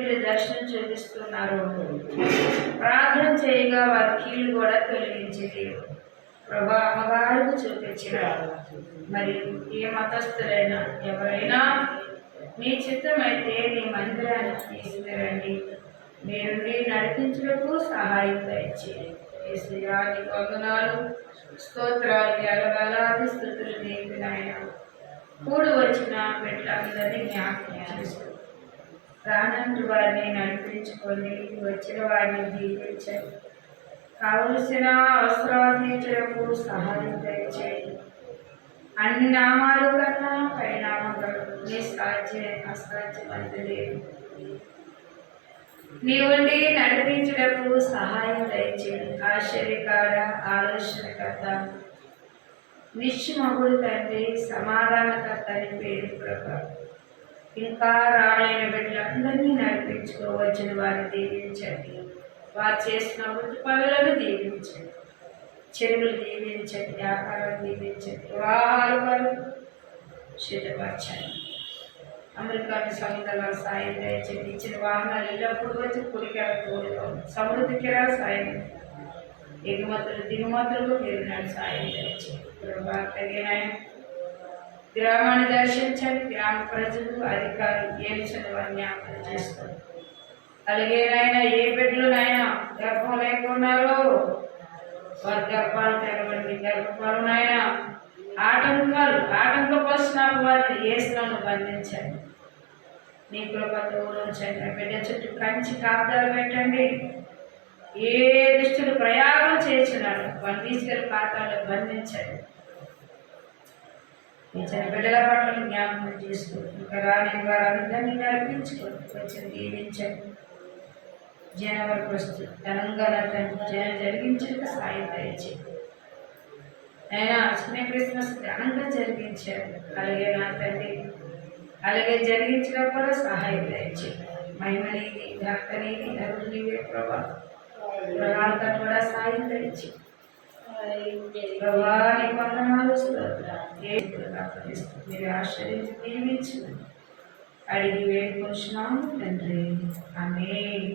వీళ్ళు దర్శనం చూపిస్తున్నారు. ప్రార్థన చేయగా వారి కీళ్ళు కూడా తొలగించింది. ప్రభా అమ్మగారికి చూపించిన మరి ఏ మతస్థులైనా ఎవరైనా నీ చిత్తమైతే నీ మందిరానికి తీసుకురండి, మీరుండి నడిపించుటకు సహాయం దయచేయండి. యేసయ్యానికి వందనాలు, స్తోత్రాలు, ఎలవేలాది స్తుతులు నీకు నాయన. కూడి వచ్చిన బిడ్డలందరినీ జ్ఞాపకం చేస్తూ రానంటి వారిని నడిపించుకొని వచ్చిన వారిని దీవించండి. కావలసిన అవసరాలు తీర్చడానికి సహాయం దయచేయండి. అన్ని నామాలు కన్నా పరిణామಗಳು నీ అసాధ్యమంత లేదు. నీ ఉండి నడిపించడానికి సహాయం దయచేయండి. ఆశ్చర్యకార, ఆలోచనకర్త, నిశ్చయమగుడు తండ్రి, సమాధానకర్త అని పేరు ప్రభా. ఇంకా రాలైన బిడ్డలందరినీ నడిపించుకోవచ్చిన వారిని దీవించండి. వారు చేసిన వృత్తి పనులను దీవించండి, చెరువులు దీవించండి, వ్యాపారం దీవించండి, వివాహాలు వారు సిద్ధపరచండి. అమెరికాని సముద్రాల సాయం దయచేయండి. ఇచ్చిన వాహనాలు ఎల్లప్పుడూ వచ్చి కుడికెర తోడుగా సమృద్ధికి సాయం, ఎగుమతులు దిగుమతులకు పెరిగినాడు సాయం దయచేయండి. గ్రామాన్ని దర్శించండి. గ్రామ ప్రజలు, అధికారులు ఏలిచిన వారిని జ్ఞాపకం చేసుకోండి. అలాగే నాయన ఏ బిడ్డలునైనా గర్భం లేకున్నారో వారి గర్భాలు తెరవండి. గర్భపాలు నాయన ఆటంకపరుస్తున్నారు వారిని ఏసులను బంధించండి. నీ కృపతో ఉంచండి. బిడ్డ చుట్టూ కంచి కాపుదాలు పెట్టండి. ఏ దుష్టులు ప్రయాగం చేస్తున్నాడు వారిని తీసుకెళ్ళి పాత్రలో బంధించండి. ఇచ్చిన బిడ్డల పట్ల జ్ఞాపకం చేసుకో. ఇంకా రాని వారందరినీ నడిపించుకోండి. కొంచెం దీవించండి. జనవరి వస్తు ఘనంగా జనం జరిగించక సాయం దయచేయండి. ఆయన చిన్న క్రిస్మస్ ఘనంగా జరిగించారు. అలాగే నా తండ్రి అలాగే జరిగించడం కూడా సహాయం దయచేయండి. మహిమనీది, ఘనతనీది, ధరుణీవే ప్రభా. ప్రణాళిక కూడా సాయం దయచేయండి. ప్రభా నీ వందనాలు, మీరు ఆశ్చర్యించి దీవించు అడిగి వేడుకొంచున్నాము తండ్రి. ఆమేన్.